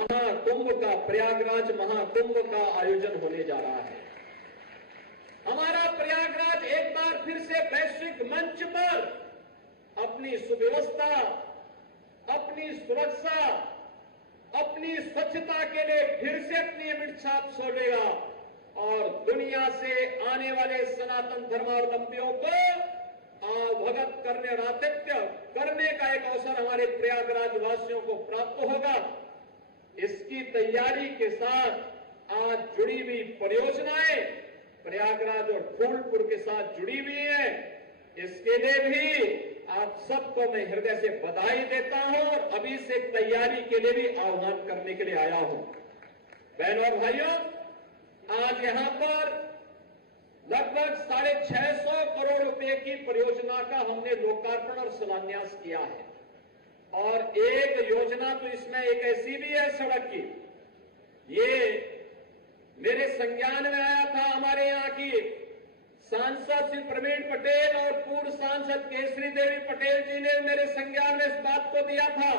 महाकुंभ का, प्रयागराज महाकुंभ का आयोजन होने जा रहा है। हमारा प्रयागराज एक बार फिर से वैश्विक मंच पर अपनी सुव्यवस्था, अपनी सुरक्षा, अपनी स्वच्छता के लिए फिर से अपनी अमिट छाप छोड़ेगा और दुनिया से आने वाले सनातन धर्मावलंबियों को अवगत करने और आतिथ्य करने का एक अवसर हमारे प्रयागराज वासियों को प्राप्त होगा। इसकी तैयारी के साथ आज जुड़ी हुई परियोजनाएं प्रयागराज और फूलपुर के साथ जुड़ी हुई है। इसके लिए भी आप सबको मैं हृदय से बधाई देता हूं और अभी से तैयारी के लिए भी आह्वान करने के लिए आया हूं। बहनों और भाइयों, आज यहां पर लगभग 650 करोड़ रुपए की परियोजना का हमने लोकार्पण और शिलान्यास किया है और एक योजना तो इसमें एक ऐसी भी है सड़क की, ये मेरे संज्ञान में आया था। हमारे यहाँ की सांसद श्री प्रवीण पटेल और पूर्व सांसद केसरी देवी पटेल जी ने मेरे संज्ञान में इस बात को दिया था,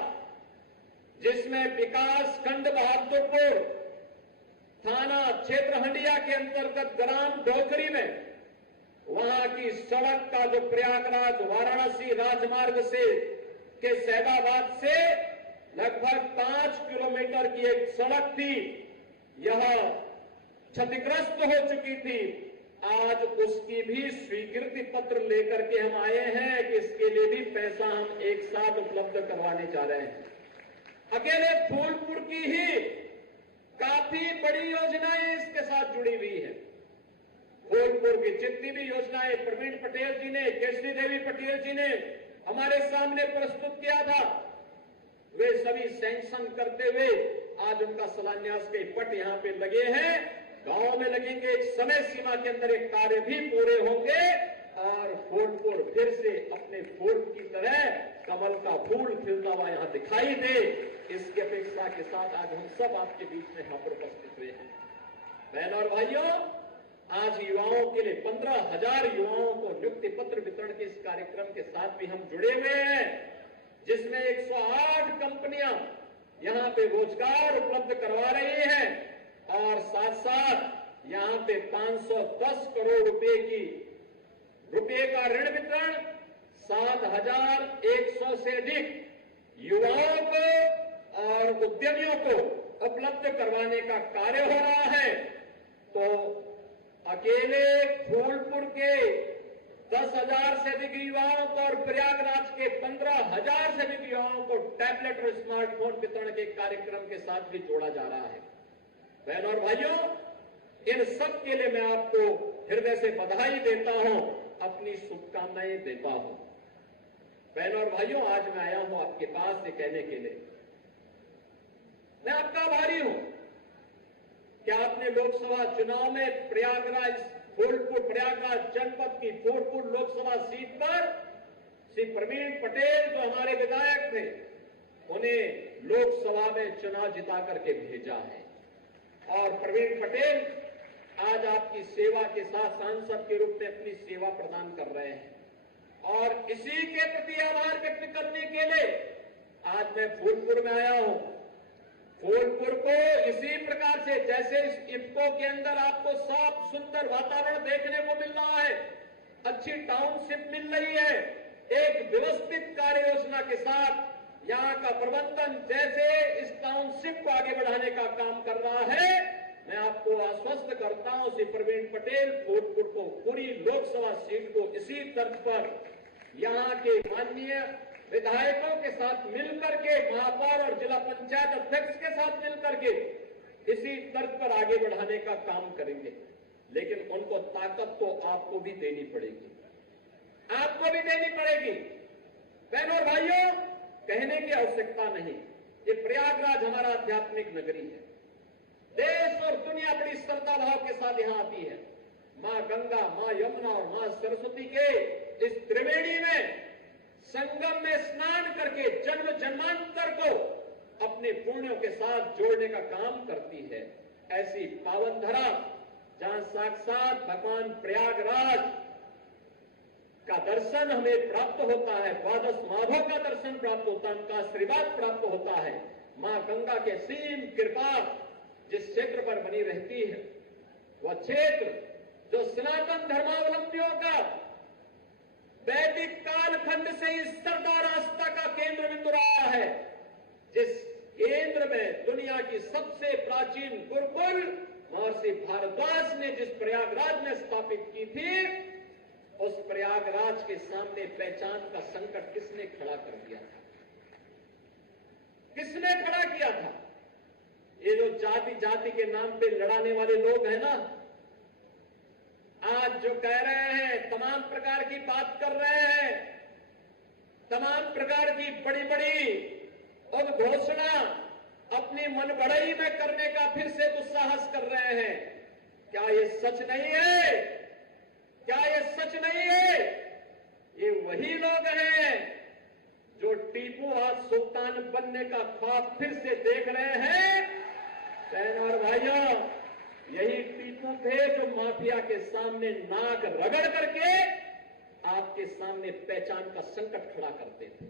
जिसमें विकास खंड बहादुरपुर थाना क्षेत्र हंडिया के अंतर्गत ग्राम डोकरी में वहां की सड़क का जो प्रयागराज वाराणसी राजमार्ग से के सैदाबाद से लगभग 5 किलोमीटर की एक सड़क थी, यह क्षतिग्रस्त हो चुकी थी। आज उसकी भी स्वीकृति पत्र लेकर के हम आए हैं कि इसके लिए भी पैसा हम एक साथ उपलब्ध करवाने जा रहे हैं। अकेले फूलपुर की ही काफी बड़ी योजनाएं इसके साथ जुड़ी हुई है। फूलपुर की जितनी भी योजनाएं प्रवीण पटेल जी ने, केसरी देवी पटेल जी ने हमारे सामने प्रस्तुत किया था, वे सभी सैंक्शन करते हुए आज उनका शिलान्यास के पट यहां पे लगे हैं। गांव में लगेंगे, एक समय सीमा के अंदर एक कार्य भी पूरे होंगे और फूलपुर फिर से अपने फूल की तरह कमल का फूल खिलता हुआ यहां दिखाई दे, इसकी अपेक्षा के साथ आज हम सब आपके बीच में यहां पर उपस्थित हुए हैं। बहनों और भाइयों, आज युवाओं के लिए 15,000 युवाओं को नियुक्ति पत्र वितरण के इस कार्यक्रम के साथ भी हम जुड़े हुए हैं, जिसमें 108 कंपनियां यहां पे रोजगार उपलब्ध करवा रही हैं और साथ साथ यहां पे 510 करोड़ रुपए का ऋण वितरण 7,100 से अधिक युवाओं को और उद्यमियों को उपलब्ध करवाने का कार्य हो रहा है। तो अकेले फूलपुर के 10,000 से अधिक युवाओं को और प्रयागराज के 15,000 से अधिक युवाओं को टैबलेट और स्मार्टफोन वितरण के कार्यक्रम के साथ भी जोड़ा जा रहा है। बहनों और भाइयों, इन सब के लिए मैं आपको हृदय से बधाई देता हूं, अपनी शुभकामनाएं देता हूं। बहनों और भाइयों, आज मैं आया हूं आपके पास ये कहने के लिए, मैं आपका आभारी हूं कि आपने लोकसभा चुनाव में प्रयागराज जनपद की फूलपुर लोकसभा सीट पर श्री प्रवीण पटेल जो हमारे विधायक थे, उन्हें लोकसभा में चुनाव जिता करके भेजा है और प्रवीण पटेल आज आपकी सेवा के साथ सांसद के रूप में अपनी सेवा प्रदान कर रहे हैं और इसी के प्रति आभार व्यक्त करने के लिए आज मैं फूलपुर में आया हूं। फूलपुर को इसी प्रकार से, जैसे इस इफ्को के अंदर आपको साफ सुंदर वातावरण देखने को मिल रहा है, अच्छी टाउनशिप मिल रही है, एक व्यवस्थित कार्य योजना के साथ यहां का प्रबंधन जैसे इस टाउनशिप को आगे बढ़ाने का काम कर रहा है, मैं आपको आश्वस्त करता हूं श्री प्रवीण पटेल फूलपुर को पूरी लोकसभा सीट को इसी तर्ज पर यहां के माननीय विधायकों के साथ मिलकर के, महापौर और जिला पंचायत अध्यक्ष के साथ मिलकर के इसी तर्ज पर आगे बढ़ाने का काम करेंगे। लेकिन उनको ताकत तो आपको भी देनी पड़ेगी, आपको भी देनी पड़ेगी। बहनों और भाइयों, कहने की आवश्यकता नहीं, ये प्रयागराज हमारा आध्यात्मिक नगरी है। देश और दुनिया बड़ी श्रद्धा भाव के साथ यहां आती है। मां गंगा, मां यमुना और मां सरस्वती के इस त्रिवेणी में संगम में स्नान करके जन्म जन्मांतर को अपने पुण्यों के साथ जोड़ने का काम करती है। ऐसी पावन धरा जहां साक्षात भगवान प्रयागराज का दर्शन हमें प्राप्त होता है, द्वादश माधव का दर्शन प्राप्त होता है, उनका आशीर्वाद प्राप्त होता है। मां गंगा के असीम कृपा जिस क्षेत्र पर बनी रहती है, वह क्षेत्र जो सनातन धर्मावलंबियों का वैदिक कालखंड से ही सरदार आस्था का केंद्र बिंदु रहा है, जिस केंद्र में दुनिया की सबसे प्राचीन गुरुकुल महर्षि भारद्वाज ने जिस प्रयागराज में स्थापित की थी, उस प्रयागराज के सामने पहचान का संकट किसने खड़ा कर दिया था? किसने खड़ा किया था? ये जो जाति जाति के नाम पे लड़ाने वाले लोग हैं ना, आज जो कह रहे हैं, तमाम प्रकार की बात कर रहे हैं, तमाम प्रकार की बड़ी बड़ी उद्घोषणा अपनी मनबड़ाई में करने का फिर से दुस्साहस कर रहे हैं। क्या ये सच नहीं है? क्या ये सच नहीं है? ये वही लोग हैं जो टीपू आज सुल्तान बनने का ख्वाब फिर से देख रहे हैं। बहनों और भाइयों, यही टीपू थे जो माफिया के सामने नाक रगड़ करके आपके सामने पहचान का संकट खड़ा करते थे।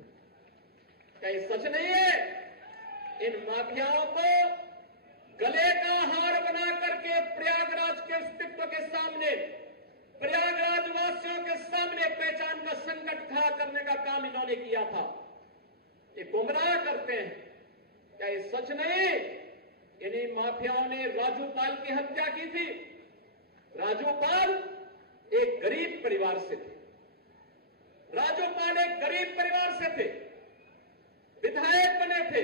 क्या ये सच नहीं है? इन माफियाओं को गले का हार बना करके प्रयागराज के अस्तित्व के सामने, प्रयागराज वासियों के सामने पहचान का संकट खड़ा करने का काम इन्होंने किया था। ये गुमराह करते हैं। क्या ये सच नहीं? इन्हीं माफियाओं ने राजू पाल की हत्या की थी। राजू पाल एक गरीब परिवार से थे। राजू पाल एक गरीब परिवार से थे, विधायक बने थे,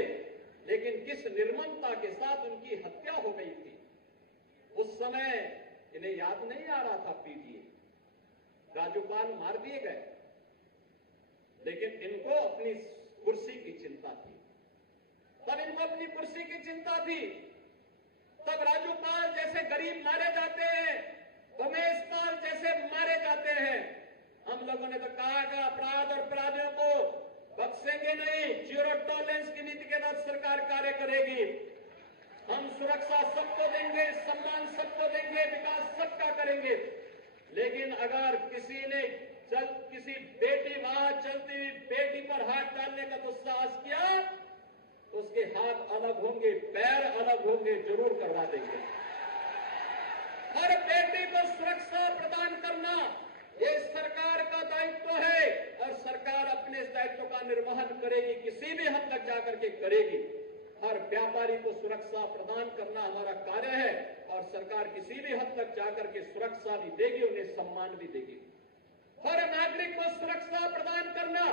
लेकिन किस निर्ममता के साथ उनकी हत्या हो गई थी। उस समय इन्हें याद नहीं आ रहा था पीटीए, राजू पाल मार दिए गए, लेकिन इनको अपनी कुर्सी की चिंता थी। तब इनको अपनी कुर्सी की चिंता थी। तब राजू पाल जैसे गरीब मारे जाते हैं, उमेश पाल जैसे मारे जाते हैं। हम लोगों ने तो कहा कि अपराध और अपराधियों को बख्शेंगे नहीं, जीरो टॉलरेंस की नीति के तहत सरकार कार्य करेगी। हम सुरक्षा सबको देंगे, सम्मान सबको देंगे, विकास सबका करेंगे। लेकिन अगर किसी ने किसी बेटी वहां चलती हुई बेटी पर हाथ डालने का दुस्साहस किया, उसके हाथ अलग होंगे, पैर अलग होंगे, जरूर करवा देंगे। हर बेटी को सुरक्षा प्रदान करना ये सरकार का दायित्व है और सरकार अपने इस दायित्व का निर्वहन करेगी, किसी भी हद तक जाकर के करेगी। हर व्यापारी को सुरक्षा प्रदान करना हमारा कार्य है और सरकार किसी भी हद तक जाकर के सुरक्षा भी देगी, उन्हें सम्मान भी देगी। हर नागरिक को सुरक्षा प्रदान करना,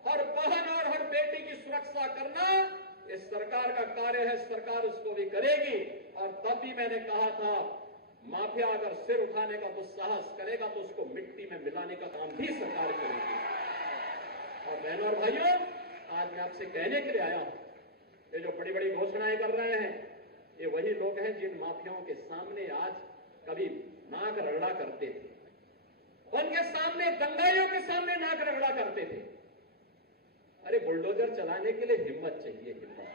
हर बहन और हर बेटी की सुरक्षा करना इस सरकार का कार्य है, सरकार उसको भी करेगी। और तब भी मैंने कहा था, माफिया अगर सिर उठाने का दुस्साहस करेगा तो उसको मिट्टी में मिलाने का काम भी सरकार करेगी। और बहनों और भाइयों, आज मैं आपसे कहने के लिए आया हूं, ये जो बड़ी बड़ी घोषणाएं कर रहे हैं, ये वही लोग हैं जिन माफियाओं के सामने आज कभी नाक रगड़ा करते थे, उनके सामने, दंगाइयों के सामने नाक रगड़ा करते थे। अरे बुलडोजर चलाने के लिए हिम्मत चाहिए, हिम्मत।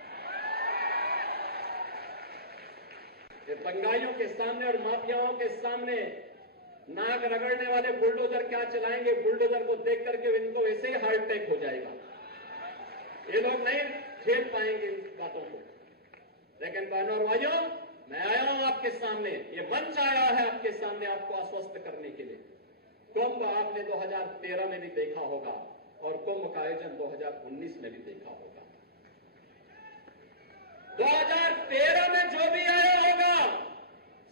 ये दंगाइयों के सामने और माफियाओं के सामने नाक रगड़ने वाले बुलडोजर क्या चलाएंगे? बुलडोजर को देख करके इनको वैसे ही हार्ट अटैक हो जाएगा। ये लोग नहीं झेल पाएंगे इन बातों को। लेकिन बहनों और भाइयों, मैं आया हूं आपके सामने, ये मंच आया है आपके सामने आपको आश्वस्त करने के लिए। कुंभ आपने 2013 में भी देखा होगा और कुंभ का आयोजन 2019 में भी देखा होगा। 2013 में जो भी आया होगा,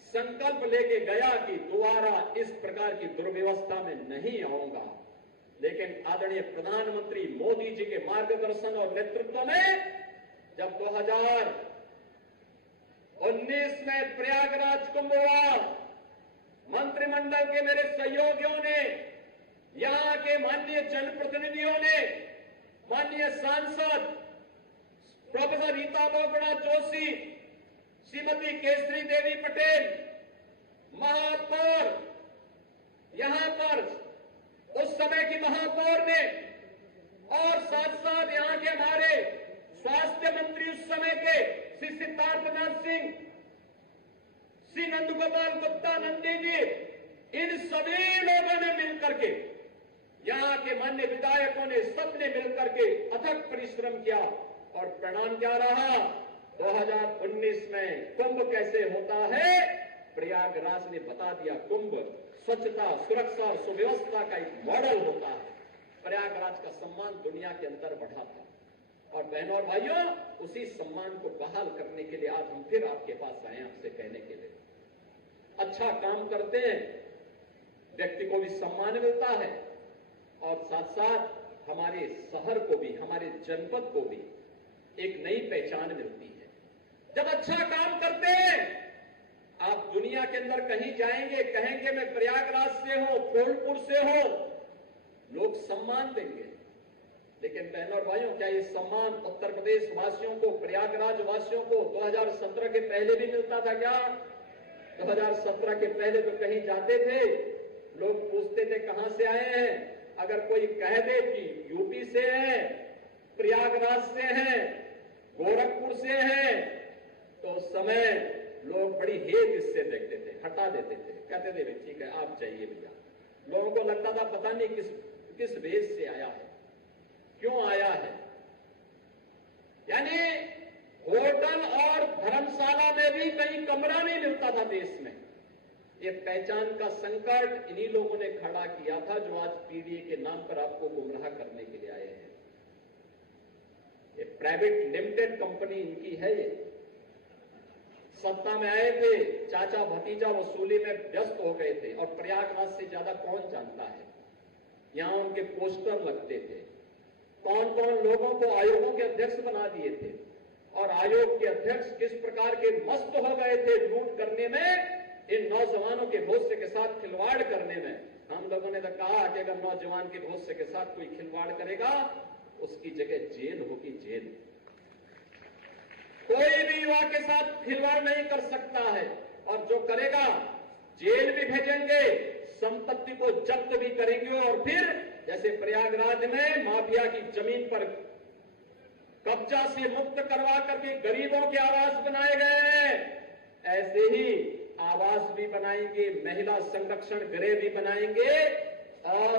संकल्प लेके गया कि दोबारा इस प्रकार की दुर्व्यवस्था में नहीं आऊंगा। लेकिन आदरणीय प्रधानमंत्री मोदी जी के मार्गदर्शन और नेतृत्व में जब 2019 में प्रयागराज कुंभ हुआ, मंत्रिमंडल के मेरे सहयोगियों ने, यहां के माननीय जनप्रतिनिधियों ने, माननीय सांसद प्रोफेसर रीता बोगड़ा जोशी, श्रीमती केसरी देवी पटेल, महापौर, यहां पर उस समय की महापौर ने, और साथ साथ यहां के हमारे स्वास्थ्य मंत्री उस समय के श्री सिद्धार्थनाथ सिंह, श्री नंदगोपाल गुप्ता नंदी जी, इन सभी लोगों ने मिलकर के, यहां के माननीय विधायकों ने, सबने मिलकर के अथक परिश्रम किया और परिणाम क्या रहा? 2019 में कुंभ कैसे होता है, प्रयागराज ने बता दिया। कुंभ स्वच्छता, सुरक्षा और सुव्यवस्था का एक मॉडल होता है। प्रयागराज का सम्मान दुनिया के अंदर बढ़ा था। और बहनों और भाइयों, उसी सम्मान को बहाल करने के लिए आज हम फिर आपके पास आए, आपसे कहने के लिए अच्छा काम करते हैं, व्यक्ति को भी सम्मान मिलता है और साथ साथ हमारे शहर को भी, हमारे जनपद को भी एक नई पहचान मिलती है। जब अच्छा काम करते हैं, आप दुनिया के अंदर कहीं जाएंगे, कहेंगे मैं प्रयागराज से हूं, फूलपुर से हूं, लोग सम्मान देंगे। लेकिन बहनों और भाइयों, क्या ये सम्मान उत्तर प्रदेश वासियों को, प्रयागराज वासियों को 2017 के पहले भी मिलता था क्या? 2017 के पहले तो कहीं जाते थे, लोग पूछते थे कहां से आए हैं। अगर कोई कह दे कि यूपी से है, प्रयागराज से हैं, गोरखपुर से हैं, तो उस समय लोग बड़ी हेत इससे देखते थे, हटा देते थे, कहते थे ठीक है आप जाइए भैया। लोगों को लगता था पता नहीं किस वेश से आया है, क्यों आया है। यानी होटल और धर्मशाला में भी कहीं कमरा नहीं मिलता था देश में। ये पहचान का संकट इन्हीं लोगों ने खड़ा किया था, जो आज पीडीए के नाम पर आपको गुमराह करने के लिए आए हैं। ये प्राइवेट लिमिटेड कंपनी इनकी है। ये सत्ता में आए थे, चाचा भतीजा वसूली में व्यस्त हो गए थे, और प्रयागराज से ज्यादा कौन जानता है। यहां उनके पोस्टर लगते थे, कौन कौन लोगों को आयोगों के अध्यक्ष बना दिए थे, और आयोग के अध्यक्ष किस प्रकार के मस्त हो गए थे लूट करने में, इन नौजवानों के भविष्य के साथ खिलवाड़ करने में। हम लोगों ने तो कहा कि अगर नौजवान के भविष्य के साथ कोई खिलवाड़ करेगा, उसकी जगह जेल होगी, जेल। कोई भी युवा के साथ खिलवाड़ नहीं कर सकता है, और जो करेगा जेल भी भेजेंगे, संपत्ति को जब्त भी करेंगे, और फिर जैसे प्रयागराज में माफिया की जमीन पर कब्जा से मुक्त करवा करके गरीबों के आवास बनाए गए हैं, ऐसे ही आवास भी बनाएंगे, महिला संरक्षण गृह भी बनाएंगे, और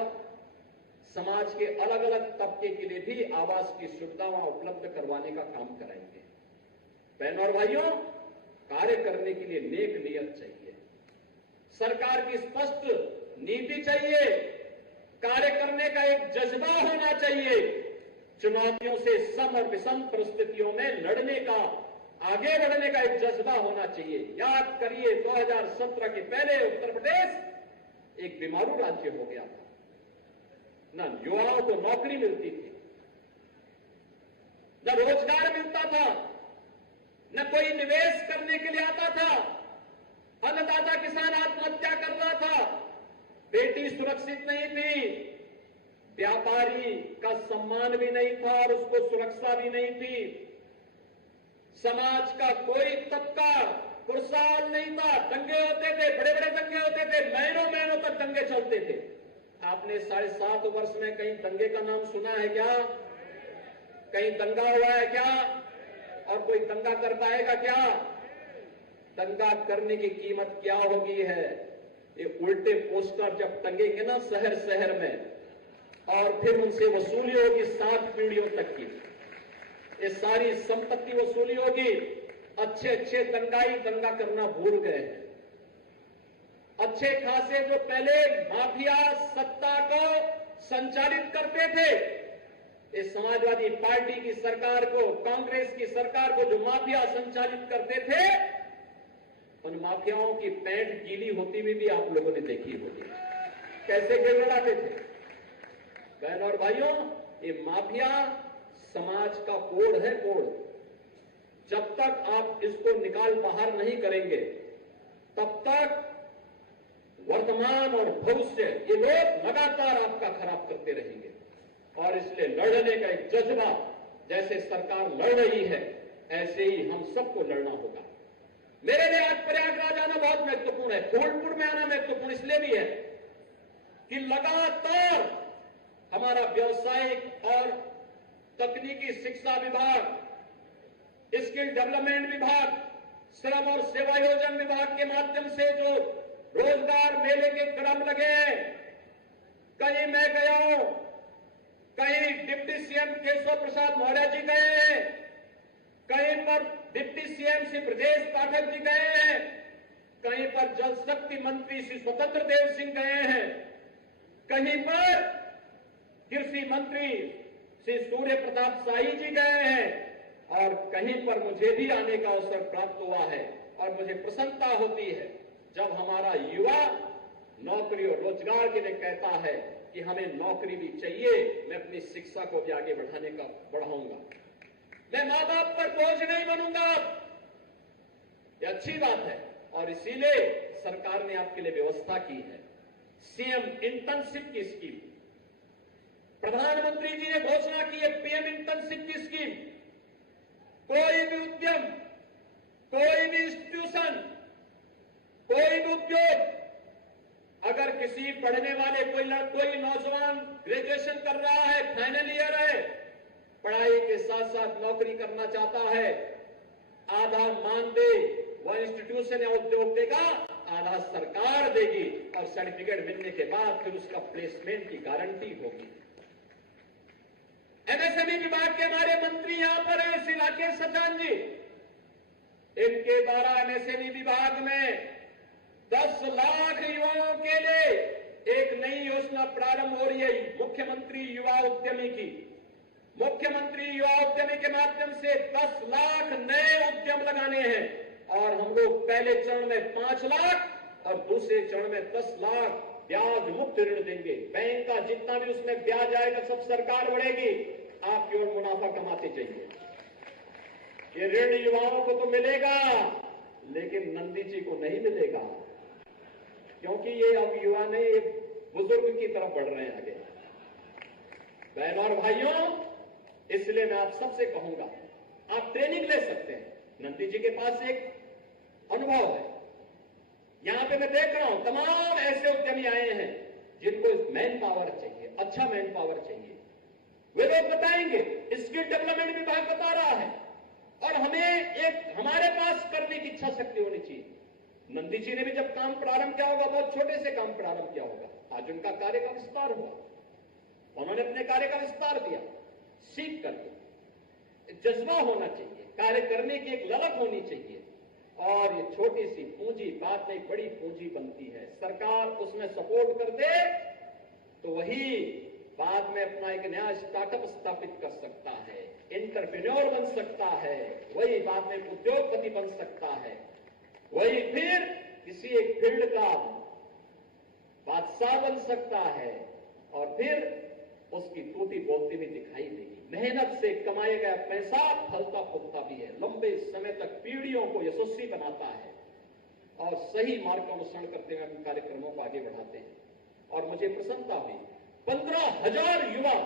समाज के अलग अलग तबके के लिए भी आवास की सुविधाएं उपलब्ध करवाने का काम कराएंगे। बहनों और भाइयों, कार्य करने के लिए नेक नियत चाहिए, सरकार की स्पष्ट नीति चाहिए, कार्य करने का एक जज्बा होना चाहिए, चुनौतियों से सम और विषम परिस्थितियों में लड़ने का, आगे बढ़ने का एक जज्बा होना चाहिए। याद करिए 2017 के पहले उत्तर प्रदेश एक बीमारू राज्य हो गया था, न युवाओं को नौकरी मिलती थी, न रोजगार मिलता था, न कोई निवेश करने के लिए आता था, अन्नदाता किसान आत्महत्या कर रहा था, बेटी सुरक्षित नहीं थी, व्यापारी का सम्मान भी नहीं था और उसको सुरक्षा भी नहीं थी, समाज का कोई तबका खुशहाल नहीं था, दंगे होते थे, बड़े बड़े दंगे होते थे, महीनों महीनों तक दंगे चलते थे। आपने 7.5 वर्ष में कहीं दंगे का नाम सुना है क्या? कहीं दंगा हुआ है क्या? और कोई दंगा कर पाएगा क्या? दंगा करने की कीमत क्या होगी है? ये उल्टे पोस्टर जब टंगेंगे ना शहर शहर में, और फिर उनसे वसूली होगी 7 पीढ़ियों तक की, ये सारी संपत्ति वसूली होगी। अच्छे अच्छे दंगाई दंगा करना भूल गए हैं। अच्छे खासे जो पहले माफिया सत्ता को संचालित करते थे, इस समाजवादी पार्टी की सरकार को, कांग्रेस की सरकार को जो माफिया संचालित करते थे, उन माफियाओं की पैंट गीली होती हुई भी आप लोगों ने देखी होगी, कैसे गिड़गिड़ाते थे। बहनों और भाइयों, ये माफिया समाज का कोड है, कोड। जब तक आप इसको निकाल बाहर नहीं करेंगे, तब तक वर्तमान और भविष्य ये लोग लगातार आपका खराब करते रहेंगे। और इसलिए लड़ने का एक जज्बा, जैसे सरकार लड़ रही है, ऐसे ही हम सबको लड़ना होगा। मेरे लिए आज प्रयागराज आना बहुत महत्वपूर्ण है, फूलपुर में आना महत्वपूर्ण इसलिए भी है कि लगातार हमारा व्यावसायिक और तकनीकी शिक्षा विभाग, स्किल डेवलपमेंट विभाग, श्रम और सेवायोजन विभाग के माध्यम से जो रोजगार मेले के क्रम लगे, कहीं मैं गया हूं, कहीं डिप्टी सीएम केशव प्रसाद मौर्य जी गए, सीएम श्री ब्रजेश पाठक जी गए हैं, कहीं पर जल शक्ति मंत्री श्री स्वतंत्र देव सिंह गए हैं, कहीं पर कृषि मंत्री श्री सूर्य प्रताप शाही जी गए हैं, और कहीं पर मुझे भी आने का अवसर प्राप्त हुआ है। और मुझे प्रसन्नता होती है जब हमारा युवा नौकरी और रोजगार के लिए कहता है कि हमें नौकरी भी चाहिए, मैं अपनी शिक्षा को भी आगे बढ़ाऊंगा, मैं मां बाप पर बोझ नहीं बनूंगा। यह अच्छी बात है और इसीलिए सरकार ने आपके लिए व्यवस्था की है सीएम इंटर्नशिप की स्कीम। प्रधानमंत्री जी ने घोषणा की है पीएम इंटर्नशिप की स्कीम। कोई भी उद्यम, कोई भी इंस्टीट्यूशन, कोई भी उद्योग, अगर किसी पढ़ने वाले कोई नौजवान ग्रेजुएशन कर रहा है, फाइनल ईयर है, पढ़ाई के साथ साथ नौकरी करना चाहता है, आधा मानदेय वह इंस्टीट्यूशन या उद्योग देगा, आधा सरकार देगी और सर्टिफिकेट मिलने के बाद फिर उसका प्लेसमेंट की गारंटी होगी। एमएसएमई विभाग के हमारे मंत्री यहां पर हैं श्री राकेश सचान जी, इनके द्वारा एमएसएमई विभाग में 10 लाख युवाओं के लिए एक नई योजना प्रारंभ हो रही है, मुख्यमंत्री युवा उद्यमी की। मुख्यमंत्री युवा उद्यमी के माध्यम से 10 लाख नए उद्यम लगाने हैं और हम लोग पहले चरण में 5 लाख और दूसरे चरण में 10 लाख ब्याज मुक्त ऋण देंगे। बैंक का जितना भी उसमें ब्याज आएगा सब सरकार बढ़ेगी, आप केवल मुनाफा कमाते जाइए। ये ऋण युवाओं को तो मिलेगा लेकिन नंदी जी को नहीं मिलेगा, क्योंकि ये अब युवा नहीं, ये बुजुर्ग की तरफ बढ़ रहे हैं आगे। बहनों और भाइयों, इसलिए मैं आप सबसे कहूंगा आप ट्रेनिंग ले सकते हैं। नंदी जी के पास एक अनुभव है, यहां पे मैं देख रहा हूं तमाम ऐसे उद्यमी आए हैं जिनको मैन पावर चाहिए, अच्छा मैन पावर चाहिए। वे लोग बताएंगे, स्किल डेवलपमेंट विभाग बता रहा है और हमें एक हमारे पास करने की इच्छा शक्ति होनी चाहिए। नंदी जी ने भी जब काम प्रारंभ किया होगा, बहुत छोटे से काम प्रारंभ किया होगा, आज उनका कार्य का विस्तार हुआ, उन्होंने अपने कार्य का विस्तार दिया। सीख करके जज्बा होना चाहिए, कार्य करने की एक ललक होनी चाहिए और ये छोटी सी पूंजी बाद में बड़ी पूंजी बनती है। सरकार उसमें सपोर्ट कर दे तो वही बाद में अपना एक नया स्टार्टअप स्थापित कर सकता है, एंटरप्रेन्योर बन सकता है, वही बाद में उद्योगपति बन सकता है, वही फिर किसी एक फील्ड का बादशाह बन सकता है और फिर उसकी टूटी बोलती भी दिखाई देगी। मेहनत से कमाया गया पैसा फलता फूलता भी है, लंबे समय तक पीढ़ियों को यशस्वी बनाता है और सही मार्ग का अनुसरण करते हुए हम कार्यक्रमों को आगे बढ़ाते हैं। और मुझे प्रसन्नता हुई 15,000 युवा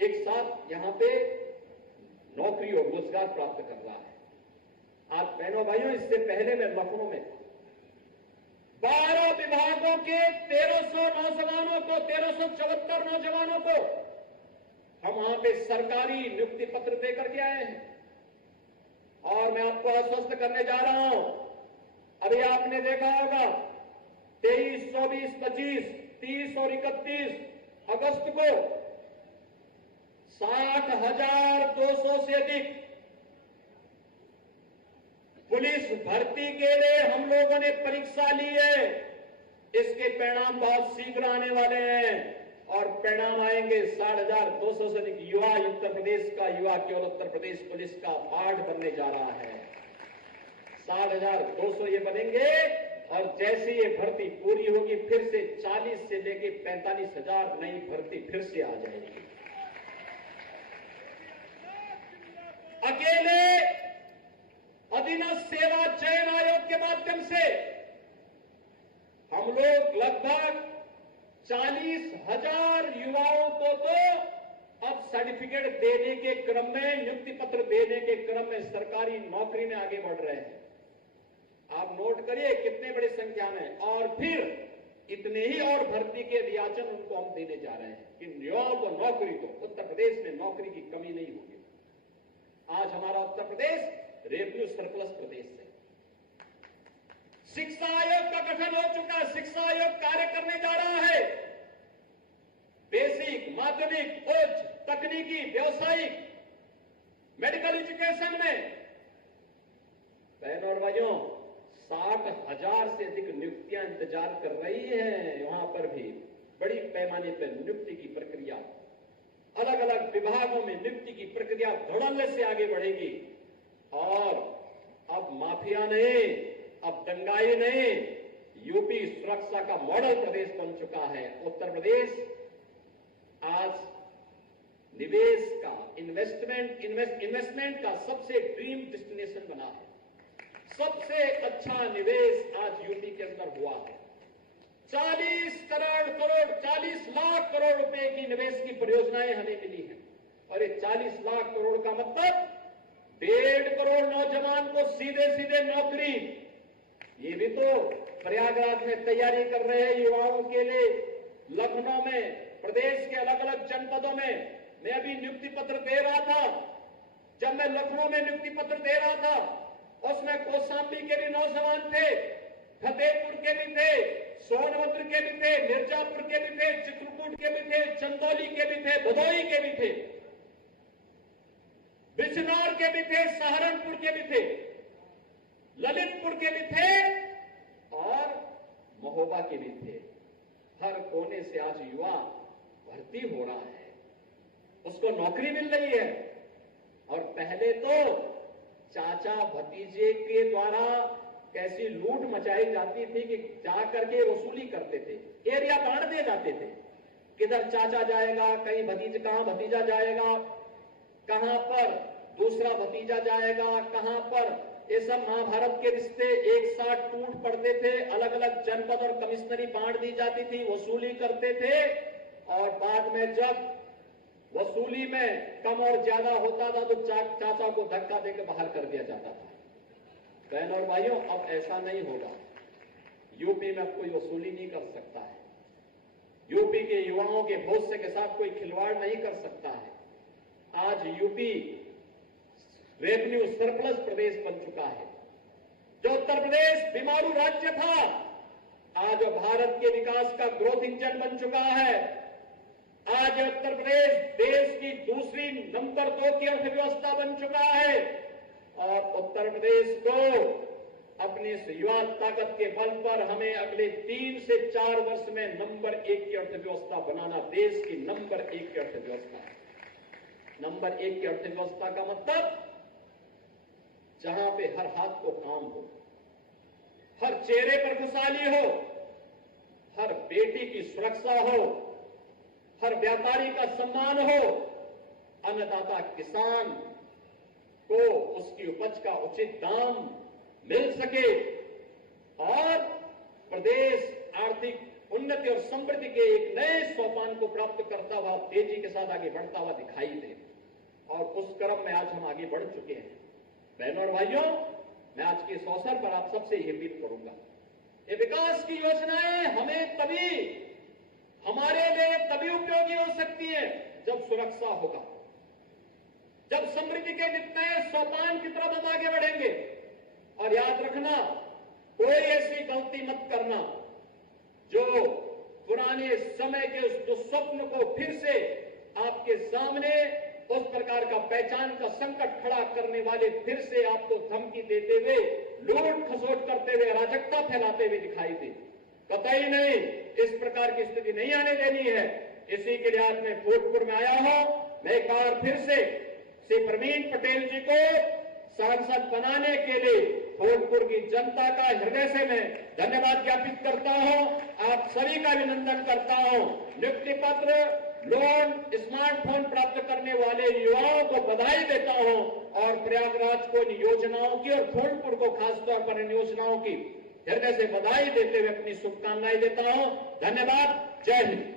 एक साथ यहां पे नौकरी और रोजगार प्राप्त कर रहा है। आज बहनों भाइयों, इससे पहले मैं लखनऊ में 12 विभागों के 1300 नौजवानों को, 1374 नौजवानों को हम वहां पे सरकारी नियुक्ति पत्र देकर के आए हैं। और मैं आपको आश्वस्त करने जा रहा हूं, अभी आपने देखा होगा 23, 24, 25, 30 और 31 अगस्त को 60,200 से अधिक पुलिस भर्ती के लिए हम लोगों ने परीक्षा ली है। इसके परिणाम बहुत शीघ्र आने वाले हैं और परिणाम आएंगे। 60,200 से अधिक युवा, उत्तर प्रदेश का युवा केवल उत्तर प्रदेश पुलिस का पार्ट बनने जा रहा है। 60,200 ये बनेंगे और जैसे ये भर्ती पूरी होगी फिर से 40 से लेके 45,000 नई भर्ती फिर से आ जाएगी। अकेले अधीनस्थ सेवा चयन आयोग के माध्यम से हम लोग लगभग 40,000 युवाओं को तो अब सर्टिफिकेट देने के क्रम में, नियुक्ति पत्र देने के क्रम में सरकारी नौकरी में आगे बढ़ रहे हैं। आप नोट करिए कितने बड़ी संख्या में, और फिर इतने ही और भर्ती के रियाचन उनको हम देने जा रहे हैं कि युवाओं को नौकरी दो। उत्तर प्रदेश में नौकरी की कमी नहीं होगी। आज हमारा उत्तर प्रदेश रेवेन्यू सरप्लस प्रदेश है। शिक्षा आयोग का गठन हो चुका है, शिक्षा आयोग कार्य करने जा रहा है। बेसिक, माध्यमिक, उच्च, तकनीकी, व्यावसायिक, मेडिकल एजुकेशन में बहनों और भाइयों, 60,000 से अधिक नियुक्तियां इंतजार कर रही हैं। वहां पर भी बड़ी पैमाने पर नियुक्ति की प्रक्रिया, अलग अलग विभागों में नियुक्ति की प्रक्रिया धड़ल्ले से आगे बढ़ेगी। और अब माफिया नहीं, अब दंगाई नहीं, यूपी सुरक्षा का मॉडल प्रदेश बन चुका है। उत्तर प्रदेश आज निवेश का, इन्वेस्टमेंट का सबसे ड्रीम डेस्टिनेशन बना है। सबसे अच्छा निवेश आज यूपी के अंदर हुआ है। 40 लाख करोड़ रुपए की निवेश की परियोजनाएं हमें मिली हैं। और ये 40 लाख करोड़ का मतलब 1.5 करोड़ नौजवान को सीधे सीधे नौकरी। ये भी तो प्रयागराज में तैयारी कर रहे हैं युवाओं के लिए। लखनऊ में, प्रदेश के अलग अलग जनपदों में मैं अभी नियुक्ति पत्र दे रहा था। जब मैं लखनऊ में नियुक्ति पत्र दे रहा था, उसमें कौशाम्बी के भी नौजवान थे, फतेहपुर के भी थे, सोनभद्र के भी थे, मिर्जापुर के भी थे, चित्रकूट के भी थे, चंदौली के भी थे, भदोही के भी थे, बिजनौर के भी थे, सहारनपुर के भी थे, ललितपुर के भी थे और महोबा के भी थे। हर कोने से आज युवा भर्ती हो रहा है, उसको नौकरी मिल रही है। और पहले तो चाचा भतीजे के द्वारा कैसी लूट मचाई जाती थी कि जा करके वसूली करते थे, एरिया बांट दिए जाते थे। किधर चाचा जाएगा, कहीं भतीजा, कहां भतीजा जाएगा, कहां पर दूसरा भतीजा जाएगा, कहां पर, ये सब महाभारत के रिश्ते एक साथ टूट पड़ते थे। अलग अलग जनपद और कमिश्नरी बांट दी जाती थी, वसूली करते थे। और बाद में जब वसूली में कम और ज्यादा होता था तो चाचा को धक्का देकर बाहर कर दिया जाता था। बहनों और भाइयों, अब ऐसा नहीं होगा। यूपी में अब कोई वसूली नहीं कर सकता है। यूपी के युवाओं के भविष्य के साथ कोई खिलवाड़ नहीं कर सकता है। आज यूपी रेवेन्यू सरप्लस प्रदेश बन चुका है। जो उत्तर प्रदेश बीमारू राज्य था, आज भारत के विकास का ग्रोथ इंजन बन चुका है। आज उत्तर प्रदेश देश की दूसरी नंबर 2 की अर्थव्यवस्था बन चुका है। और उत्तर प्रदेश को अपनी इस युवा ताकत के बल पर हमें अगले 3 से 4 वर्ष में नंबर 1 की अर्थव्यवस्था बनाना, देश की नंबर 1 की अर्थव्यवस्था। नंबर 1 की अर्थव्यवस्था का मतलब जहां पे हर हाथ को काम हो, हर चेहरे पर खुशहाली हो, हर बेटी की सुरक्षा हो, हर व्यापारी का सम्मान हो, अन्नदाता किसान को उसकी उपज का उचित दाम मिल सके और प्रदेश आर्थिक उन्नति और समृद्धि के एक नए सोपान को प्राप्त करता हुआ तेजी के साथ आगे बढ़ता हुआ दिखाई दे। और उस क्रम में आज हम आगे बढ़ चुके हैं। बहनों और भाइयों, मैं आज के इस अवसर पर आप सबसे यह अपील करूंगा, ये विकास की योजनाएं हमें तभी, हमारे लिए तभी उपयोगी हो सकती है जब सुरक्षा होगा, जब समृद्धि के नए सोपान की तरफ हम आगे बढ़ेंगे। और याद रखना, कोई ऐसी गलती मत करना जो पुराने समय के उस स्वप्न को फिर से आपके सामने उस प्रकार का पहचान का संकट खड़ा करने वाले फिर से आपको धमकी देते हुए, लूट खसोट करते हुए, अराजकता फैलाते हुए दिखाई दे। कतई नहीं, इस प्रकार की स्थिति नहीं आने देनी है। इसी के लिए आज मैं फूलपुर में आया हूं। मैं एक बार फिर से श्री प्रवीण पटेल जी को सांसद बनाने के लिए फूलपुर की जनता का हृदय से मैं धन्यवाद ज्ञापित करता हूं। आप सभी का अभिनंदन करता हूं। नियुक्ति पत्र, लोन, स्मार्टफोन प्राप्त करने वाले युवाओं को बधाई देता हूं और प्रयागराज को इन योजनाओं की और फूलपुर को खासतौर पर इन योजनाओं की हृदय से बधाई देते हुए अपनी शुभकामनाएं देता हूं। धन्यवाद। जय हिंद।